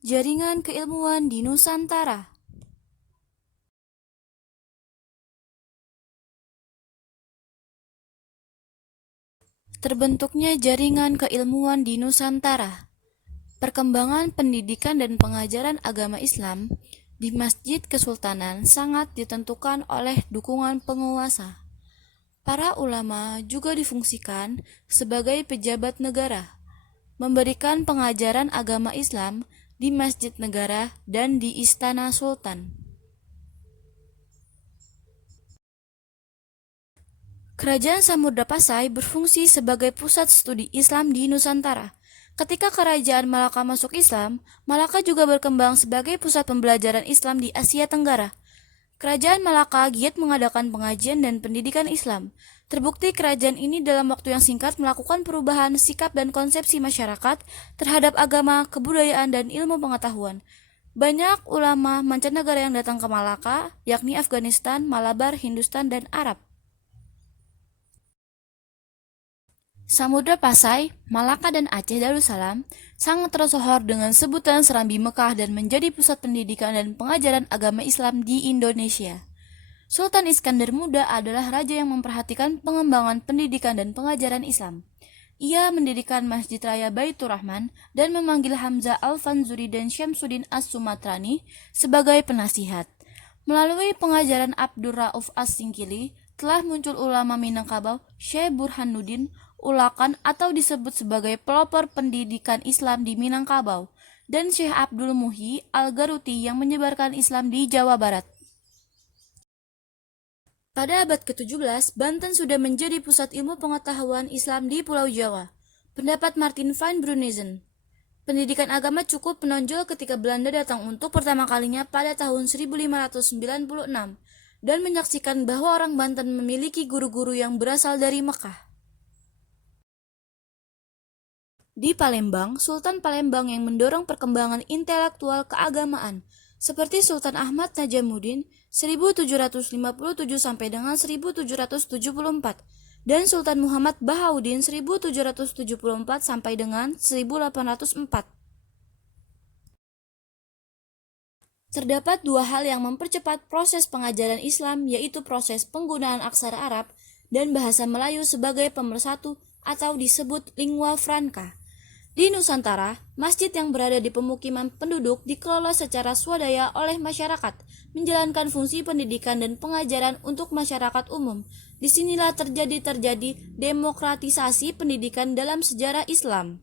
Jaringan keilmuan di Nusantara. Terbentuknya jaringan keilmuan di Nusantara. Perkembangan pendidikan dan pengajaran agama Islam di Masjid Kesultanan sangat ditentukan oleh dukungan penguasa. Para ulama juga difungsikan sebagai pejabat negara, memberikan pengajaran agama Islam di masjid negara dan di istana sultan. Kerajaan Samudra Pasai berfungsi sebagai pusat studi Islam di Nusantara. Ketika Kerajaan Malaka masuk Islam, Malaka juga berkembang sebagai pusat pembelajaran Islam di Asia Tenggara. Kerajaan Malaka giat mengadakan pengajian dan pendidikan Islam. Terbukti kerajaan ini dalam waktu yang singkat melakukan perubahan sikap dan konsepsi masyarakat terhadap agama, kebudayaan, dan ilmu pengetahuan. Banyak ulama mancanegara yang datang ke Malaka, yakni Afghanistan, Malabar, Hindustan, dan Arab. Samudra Pasai, Malaka, dan Aceh Darussalam sangat tersohor dengan sebutan Serambi Mekah dan menjadi pusat pendidikan dan pengajaran agama Islam di Indonesia. Sultan Iskandar Muda adalah raja yang memperhatikan pengembangan pendidikan dan pengajaran Islam. Ia mendirikan Masjid Raya Baitur Rahman dan memanggil Hamzah Al-Fanzuri dan Syamsuddin As-Sumatrani sebagai penasihat. Melalui pengajaran Abdur Rauf As-Singkili, telah muncul ulama Minangkabau, Syekh Burhanuddin Ulakan atau disebut sebagai pelopor pendidikan Islam di Minangkabau, dan Syekh Abdul Muhyi Al-Garuti yang menyebarkan Islam di Jawa Barat. Pada abad ke-17, Banten sudah menjadi pusat ilmu pengetahuan Islam di Pulau Jawa. Pendapat Martin van Brunesen. Pendidikan agama cukup menonjol ketika Belanda datang untuk pertama kalinya pada tahun 1596 dan menyaksikan bahwa orang Banten memiliki guru-guru yang berasal dari Mekah. Di Palembang, Sultan Palembang yang mendorong perkembangan intelektual keagamaan, seperti Sultan Ahmad Najamuddin 1757 sampai dengan 1774 dan Sultan Muhammad Bahauddin 1774 sampai dengan 1804. Terdapat dua hal yang mempercepat proses pengajaran Islam, yaitu proses penggunaan aksara Arab dan bahasa Melayu sebagai pemersatu atau disebut lingua franca. Di Nusantara, masjid yang berada di pemukiman penduduk dikelola secara swadaya oleh masyarakat, menjalankan fungsi pendidikan dan pengajaran untuk masyarakat umum. Disinilah terjadi demokratisasi pendidikan dalam sejarah Islam.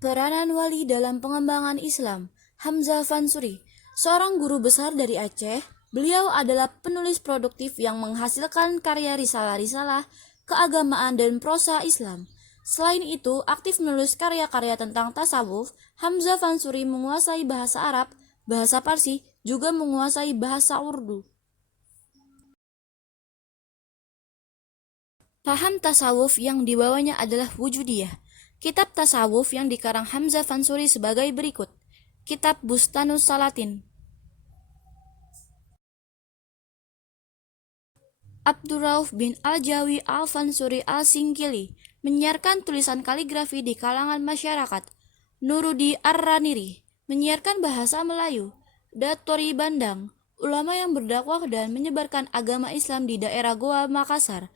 Peranan wali dalam pengembangan Islam. Hamzah Fansuri, seorang guru besar dari Aceh, beliau adalah penulis produktif yang menghasilkan karya risalah-risalah, keagamaan, dan prosa Islam. Selain itu, aktif menulis karya-karya tentang tasawuf. Hamzah Fansuri menguasai bahasa Arab, bahasa Parsi, juga menguasai bahasa Urdu. Paham tasawuf yang dibawanya adalah Wujudiyah. Kitab tasawuf yang dikarang Hamzah Fansuri sebagai berikut. Kitab Bustanus Salatin. Abdurrauf bin Al-Jawi Al-Fansuri Al-Singkili menyiarkan tulisan kaligrafi di kalangan masyarakat. Nurudi Ar-Raniri menyiarkan bahasa Melayu. Datori Bandang, ulama yang berdakwah dan menyebarkan agama Islam di daerah Goa Makassar.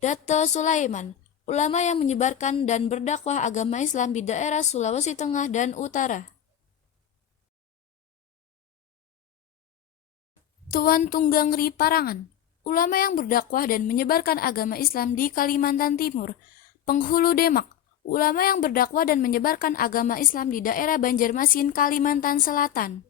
Dato Sulaiman, ulama yang menyebarkan dan berdakwah agama Islam di daerah Sulawesi Tengah dan Utara. Tuan Tunggang Ri Parangan, ulama yang berdakwah dan menyebarkan agama Islam di Kalimantan Timur. Penghulu Demak, ulama yang berdakwah dan menyebarkan agama Islam di daerah Banjarmasin, Kalimantan Selatan.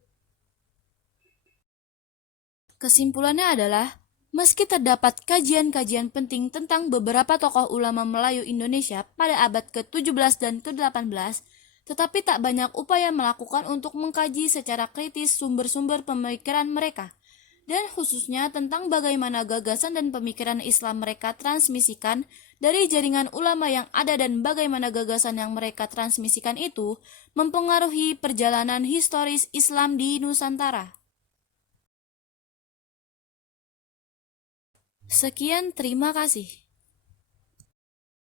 Kesimpulannya adalah, meski terdapat kajian-kajian penting tentang beberapa tokoh ulama Melayu Indonesia pada abad ke-17 dan ke-18, tetapi tak banyak upaya melakukan untuk mengkaji secara kritis sumber-sumber pemikiran mereka, dan khususnya tentang bagaimana gagasan dan pemikiran Islam mereka transmisikan dari jaringan ulama yang ada dan bagaimana gagasan yang mereka transmisikan itu mempengaruhi perjalanan historis Islam di Nusantara. Sekian, terima kasih.